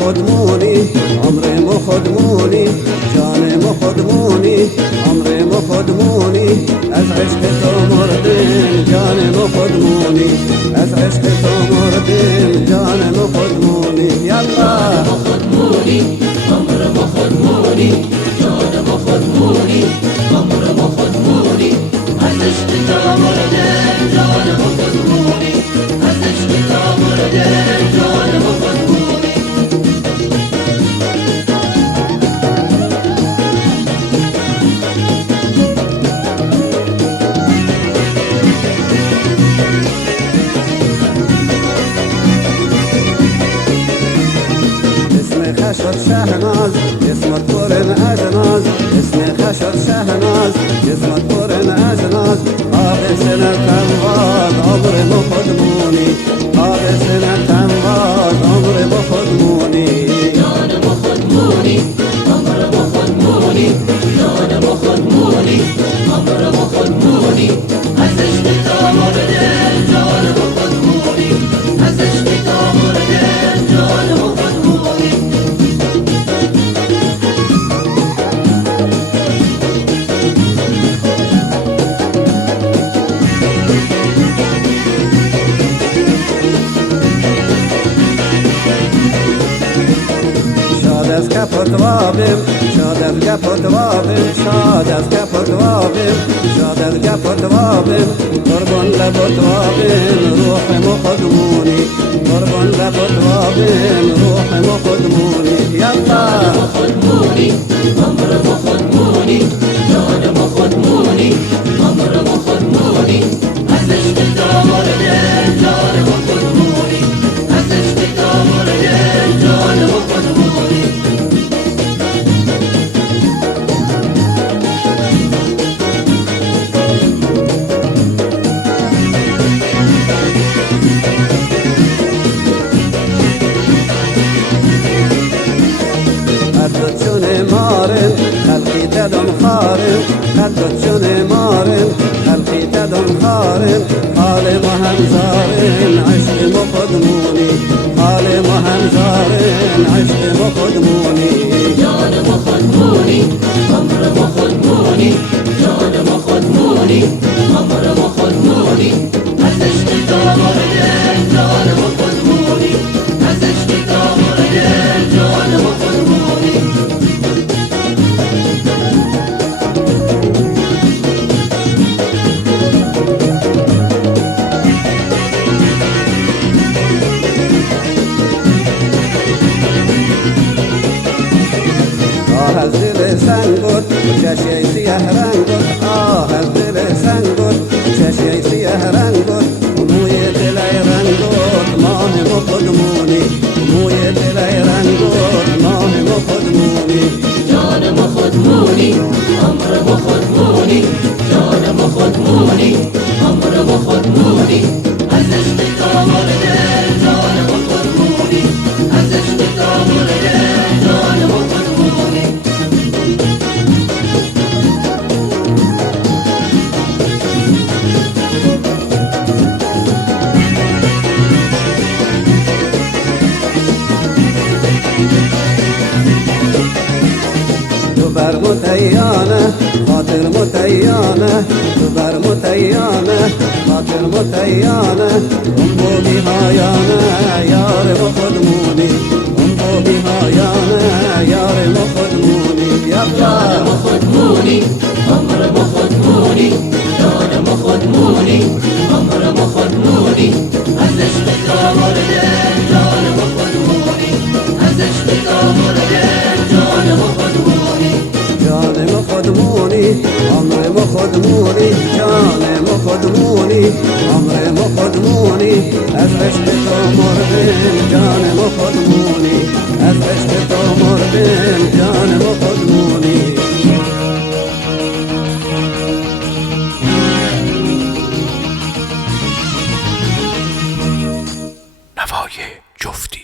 خودمونی عمر ما خودمونی جان ما خودمونی عمر ما خودمونی از عشق تو مردیم جان ما خودمونی از عشق تو مردیم جان ما خودمونی یالله ما خودمونی عمر ما خودمونی جان ما خودمونی عمر ما خودمونی از عشق تو مردیم جان ما خودمونی از عشق تو مردیم جان ما خودمونی خشر شهناز اسمت پرن اجناز اسم خشر شهناز اسمت پرن اجناز آب سنه تنواز عمر ما خودمونی آب سنه تنواز عمر ما خودمونی جان ما خودمونی عمر ما خودمونی جان ما خودمونی عمر ما خودمونی از عشق تو مردیم جان ما خودمونی از عشق تو مردیم جان ما خودمونی شاد از کپت وابیم شاد از کپت وابیم شاد از کپت وابیم شاد از کپت وابیم قربان لبت وابیم روح ما خودمونی قربان لبت وابیم روح ما خودمونی یالله ما خودمونی عمر ما خودمونی جان ما خودمونی عمر ما خودمونی از عشق تو مردیم جان ما خودمونی از عشق تو مردیم جان ما خودمونی قدت چون مارن خلقی تدم خارن قدت چون مارن خلقی تدم خارن حال ما همزارن عشق ما خودمونی حال ما همزارن عشق ما خودمونی جان ما خودمونی عمر ما خودمونی جان ما خودمونی عمر ما خودمونی از عشق تو مردیم جان ما خودمونی از عشق تو مردیم جان ما خودمونی از دل سنگت چشی سیه رنگت از دل سنگت چشی سیه رنگت موی دلای رنگت ماه ما خودمونی موی دلای رنگت ماه ما خودمونی جان ما خودمونی عمر ما خودمونی جان ما خودمونی عمر ما خودمونی از عشق تو مردیم جان ما خودمونی از عشق تو مردیم جان ما خودمونی بر متیانه خاطر متیانه بر متیانه خاطر متیانه بو بیهایانه یار ما خودمونی بو بیهایانه یار ما خودمونی جان ما خودمونی عمر ما خودمونی جان ما خودمونی عمر ما خودمونی از عشق تو مردیم جان ما خودمونی از عشق تو مردیم جان ما خودمونی جان ما خودمونی عمر ما خودمونی جان ما خودمونی عمر ما خودمونی از عشق تو خدمونی از عشق تو مردم جانم خدمونی نوای جفتی.